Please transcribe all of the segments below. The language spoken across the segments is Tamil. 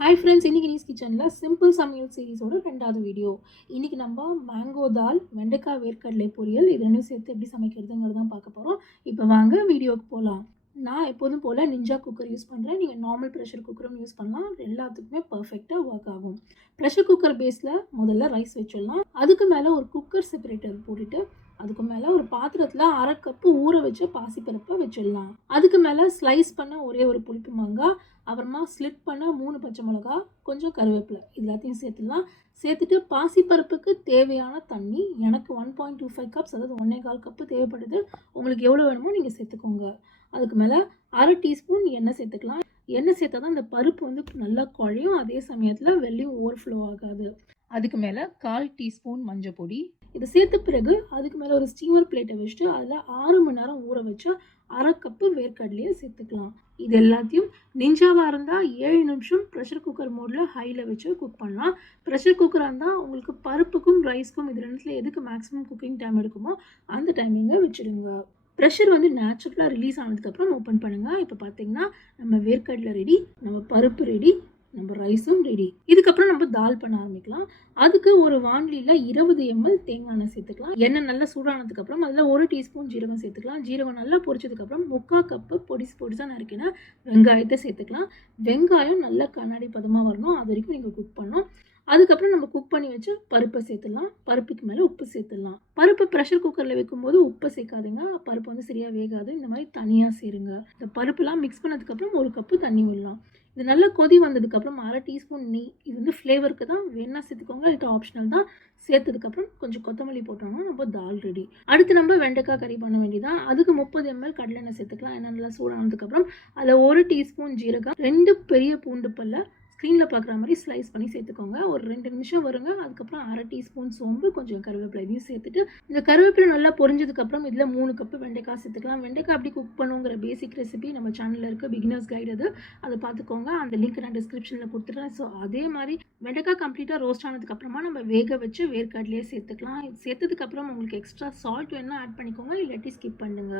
ஹாய் ஃப்ரெண்ட்ஸ், இன்றைக்கி நீஸ் கிச்சனில் சிம்பிள் சமையல் சீரிஸோட 2வது வீடியோ. இன்றைக்கி நம்ம மேங்கோ தால், வெண்டைக்காய் வேர்க்கடலை பொரியல் இது ரெண்டும் சேர்த்து எப்படி சமைக்கிறதுங்கிறது தான் பார்க்க போகிறோம். இப்போ வாங்க வீடியோவுக்கு போகலாம். நான் எப்போதும் போல் நிஞ்சா குக்கர் யூஸ் பண்ணுறேன். நீங்கள் நார்மல் ப்ரெஷர் குக்கரும் யூஸ் பண்ணலாம். எல்லாத்துக்குமே பர்ஃபெக்டாக ஒர்க் ஆகும். ப்ரெஷர் குக்கர் பேஸில் முதல்ல ரைஸ் வச்சிடலாம். அதுக்கு மேலே ஒரு குக்கர் செப்பரேட்டர் போட்டுட்டு அதுக்கு மேலே ஒரு பாத்திரத்தில் 1/2 கப்பு ஊற வச்ச பாசிப்பருப்பை வச்சிடலாம். அதுக்கு மேலே ஸ்லைஸ் பண்ண ஒரே ஒரு புளிப்பு மாங்காய், அப்புறமா ஸ்லிட் பண்ண 3 பச்சை மிளகா, கொஞ்சம் கருவேப்பிலை எல்லாத்தையும் சேர்த்துடலாம். சேர்த்துட்டு பாசிப்பருப்புக்கு தேவையான தண்ணி, எனக்கு 1.25 கப்ஸ், அதாவது 1.25 கப்பு தேவைப்படுது. உங்களுக்கு எவ்வளோ வேணுமோ நீங்கள் சேர்த்துக்கோங்க. அதுக்கு மேலே 1/2 டீஸ்பூன் எண்ணெய் சேர்த்துக்கலாம். எண்ணெய் சேர்த்தா தான் அந்த பருப்பு வந்து நல்லா குழையும், அதே சமயத்தில் வெள்ளையும் ஓவர்ஃப்ளோ ஆகாது. அதுக்கு மேலே 1/4 டீஸ்பூன் மஞ்சள் பொடி. இதை சேர்த்த பிறகு அதுக்கு மேலே ஒரு ஸ்டீமர் பிளேட்டை வச்சுட்டு அதில் 6 மணி நேரம் ஊற வச்சா 1/2 கப்பு வேர்க்கடலையை சேர்த்துக்கலாம். இது எல்லாத்தையும் நிஞ்சாவாக இருந்தால் 7 நிமிஷம் ப்ரெஷர் குக்கர் மோடில் ஹையில் வச்சு குக் பண்ணலாம். ப்ரெஷர் குக்கராக இருந்தால் உங்களுக்கு பருப்புக்கும் ரைஸ்க்கும் இது ரெண்டுத்தில் எதுக்கு மேக்ஸிமம் குக்கிங் டைம் எடுக்குமோ அந்த டைமிங்கை வச்சுடுங்க. ப்ரெஷர் வந்து நேச்சுரலாக ரிலீஸ் ஆனதுக்கப்புறம் ஓப்பன் பண்ணுங்கள். இப்போ பார்த்தீங்கன்னா நம்ம வேர்க்கடலை ரெடி, நம்ம பருப்பு ரெடி, நம்ம ரைஸும் ரெடி. இதுக்கப்புறம் நம்ம தால் பண்ண ஆரம்பிக்கலாம். அதுக்கு ஒரு வாண்டிலியில் 20 ml தேங்காய் எண்ணெய் சேர்த்துக்கலாம். எண்ணெய் நல்லா சூடானதுக்கப்புறம் அதில் 1 டீஸ்பூன் ஜீரகம் சேர்த்துக்கலாம். ஜீரகம் நல்லா பொரிச்சதுக்கப்புறம் 3/4 கப்பு பொடிசாக நறுக்கின வெங்காயத்தை சேர்த்துக்கலாம். வெங்காயம் நல்லா கண்ணாடி பதமாக வரணும், அது வரைக்கும் நீங்கள் குக் பண்ணணும். அதுக்கப்புறம் நம்ம குக் பண்ணி வச்சு பருப்பை சேர்த்துடலாம். பருப்புக்கு மேலே உப்பு சேர்த்துடலாம். பருப்பு ப்ரெஷர் குக்கரில் வைக்கும்போது உப்பை சேர்க்காதுங்க, பருப்பு வந்து சரியாக வேகாது. இந்த மாதிரி தனியாக சேருங்க. இந்த பருப்புலாம் மிக்ஸ் பண்ணதுக்கப்புறம் 1 கப்பு தண்ணி விடலாம். இது நல்லா கொதி வந்ததுக்கப்புறம் 1/2 டீஸ்பூன் நெய், இது வந்து ஃப்ளேவருக்கு தான், வேணா சேர்த்துக்கோங்க, இது ஆப்ஷனல் தான். சேர்த்ததுக்கப்புறம் கொஞ்சம் கொத்தமல்லி போட்டோம்னா நம்ம தால் ரெடி. அடுத்து நம்ம வெண்டைக்காய் கறி பண்ண வேண்டியதான். அதுக்கு 30 ml கடலெண்ணெய் சேர்த்துக்கலாம். எண்ணெய் நல்லா சூடானதுக்கப்புறம் அதில் 1 டீஸ்பூன் ஜீரகம், 2 பெரிய பூண்டு பல்லை ஸ்க்ரீனில் பார்க்குற மாதிரி ஸ்லைஸ் பண்ணி சேர்த்துக்கோங்க. ஒரு 2 நிமிஷம் வருங்க. அதுக்கப்புறம் 1/2 டீஸ்பூன் சோம்பு, கொஞ்சம் கருவேப்பிலை இதையும் சேர்த்துட்டு இந்த கருவேப்பிலை நல்லா பொரிஞ்சதுக்கப்புறம் இதில் 3 கப்பு வெண்டைக்காய் சேர்த்துக்கலாம். வெண்டைக்காய் அப்படி குக் பண்ணுங்கிற பேசிக் ரெசிபி நம்ம சேனலில் இருக்க பிகினர்ஸ் கைடு, அதை பார்த்துக்கோங்க. அந்த லிங்க் நான் டிஸ்கிரிப்ஷனில் கொடுத்துட்றேன். ஸோ அதே மாதிரி வெண்டைக்காய் கம்ப்ளீட்டாக ரோஸ்ட் ஆனதுக்கப்புறமா நம்ம வேக வச்சு வேர்க்கடலையே சேர்த்துக்கலாம். சேர்த்ததுக்கப்புறம் உங்களுக்கு எக்ஸ்ட்ரா சால்ட் வேணால் ஆட் பண்ணிக்கோங்க, இல்லாட்டி ஸ்கிப் பண்ணுங்க.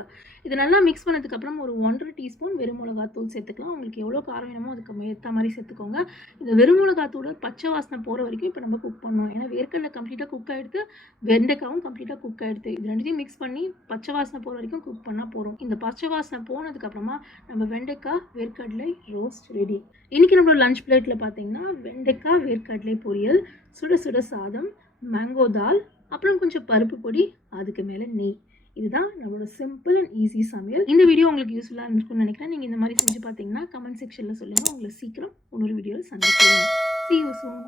இது நல்லா மிக்ஸ் பண்ணதுக்கப்புறம் ஒரு 1/2 டீஸ்பூன் வெறும் மிளகாத்தூள் சேர்த்துக்கலாம். உங்களுக்கு எவ்வளோ காரம் வேணுமோ அதுக்கு ஏற்ற மாதிரி சேர்த்துக்கோங்க. இந்த வெறும் மிளகாத்தூளை பச்சை வாசனை போகிற வரைக்கும் இப்போ நம்ம குக் பண்ணணும். ஏன்னா வேர்க்கடலை கம்ப்ளீட்டாக குக் ஆகிடுது, வெண்டைக்காவும் கம்ப்ளீட்டாக குக் ஆகிடுது. இது ரெண்டுத்தையும் மிக்ஸ் பண்ணி பச்சை வாசனை போகிற வரைக்கும் குக் பண்ணால் போகிறோம். இந்த பச்சை வாசனை போனதுக்கப்புறமா நம்ம வெண்டைக்காய் வேர்க்கடலை ரோஸ்ட் ரெடி. இன்றைக்கி நம்மளோட லஞ்ச் பிளேட்டில் பார்த்தீங்கன்னா வெண்டைக்காய் வேர்க்கடலை பொரியல், சுட சுட சாதம், மேங்கோ தால், அப்புறம் கொஞ்சம் பருப்பு பொடி, அதுக்கு மேலே நெய். இதுதான் நம்மளோட சிம்பிள் அண்ட் ஈஸி சமையல். இந்த வீடியோ உங்களுக்கு யூஸ்ஃபுல்லாக இருந்திருக்கும்னு நினைக்கிறேன். நீங்கள் இந்த மாதிரி செஞ்சு பார்த்தீங்கன்னா கமெண்ட் செக்ஷனில் சொல்லுங்கள். உங்களை சீக்கிரம் இன்னொரு வீடியோவில் சந்திக்கிறேன். See you soon.